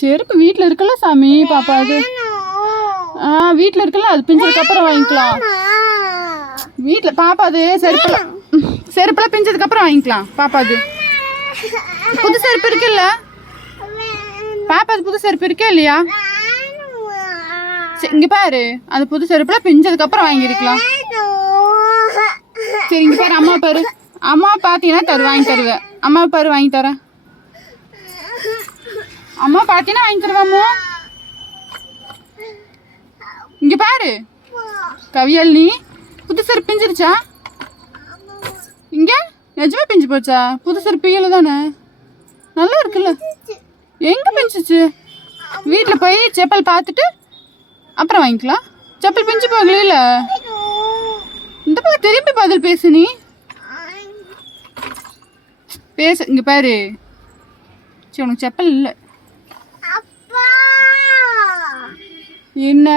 செருப்பு வீட்டில் இருக்குல்ல சாமி பாப்பா அது. வீட்டில் இருக்குல்ல, அது பிஞ்சதுக்கு அப்புறம் வாங்கிக்கலாம். வீட்டில் பாப்பா அது செருப்புல பிஞ்சதுக்கு அப்புறம் வாங்கிக்கலாம். பாப்பா அது புது செருப்பு இருக்குல்ல பாப்பா, அது புது செருப்பு இருக்கே இல்லையா? இங்க பாரு, அந்த புது செருப்புல பிஞ்சதுக்கு அப்புறம் வாங்கிருக்கலாம். சரி இங்க பாரு, அம்மா பாரு, அம்மா பாத்தீங்கன்னா வாங்கி தருவேன். அம்மா பாரு வாங்கி தரேன். அம்மா பாத்தீங்கன்னா வாங்கி தருவாமோ. இங்க பாரு கவியல், நீ புது செருப்பு பிஞ்சிருச்சா? இங்க நிஜமா பிஞ்சு போச்சா? புது செருப்பு இயல தானே, நல்லா இருக்குல்ல. எங்க பிஞ்சிச்சு? வீட்டில் போய் செப்பல் பார்த்துட்டு அப்புறம் வாங்கிக்கலாம். செப்பல் பிஞ்சு போகல. இந்த பக்கம் திரும்பி பதில் பேசு. நீ பேசு. இங்க பாரு, சரி உனக்கு செப்பல் இல்லை. என்ன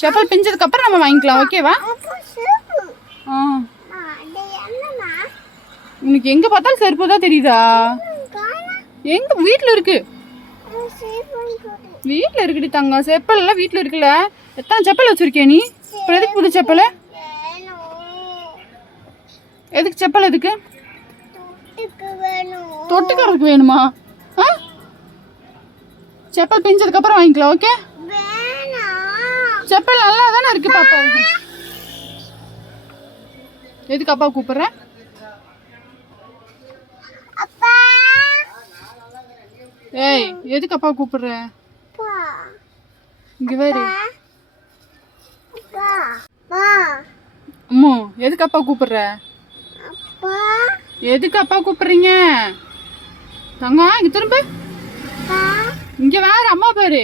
செப்பல் பிஞ்சதுக்கு அப்புறம் நம்ம வாங்கிக்கலாம், ஓகேவா? உனக்கு எங்க பார்த்தாலும் செருப்பு தான் தெரியுதா? எங்க வீட்டில் இருக்கு, வீட்டில் இருக்குடி தங்கம். செப்பல் எல்லாம் வீட்டில் இருக்குல்ல. எத்தனை செப்பல் வச்சிருக்கே நீ? இப்போ எதுக்கு புது செப்பல்? எதுக்கு செப்பல்? எதுக்கு தொட்டுக்கிறதுக்கு வேணுமா? செப்பல் பிஞ்சதுக்கு அப்புறம் வாங்கிக்கலாம், ஓகே? செப்பல் நல்லா தானே இருக்கு பாப்பா. எதுக்கு அப்பா கூப்பிடுற? ஏய், எதுக்கு அப்பா கூப்பிடுற? இங்க வேறு அம்மா, எதுக்கு அப்பா கூப்பிடுற? எதுக்கு அப்பா கூப்பிடுறீங்க? தங்கம் இங்க திரும்ப. இங்க வேற அம்மா பாரு.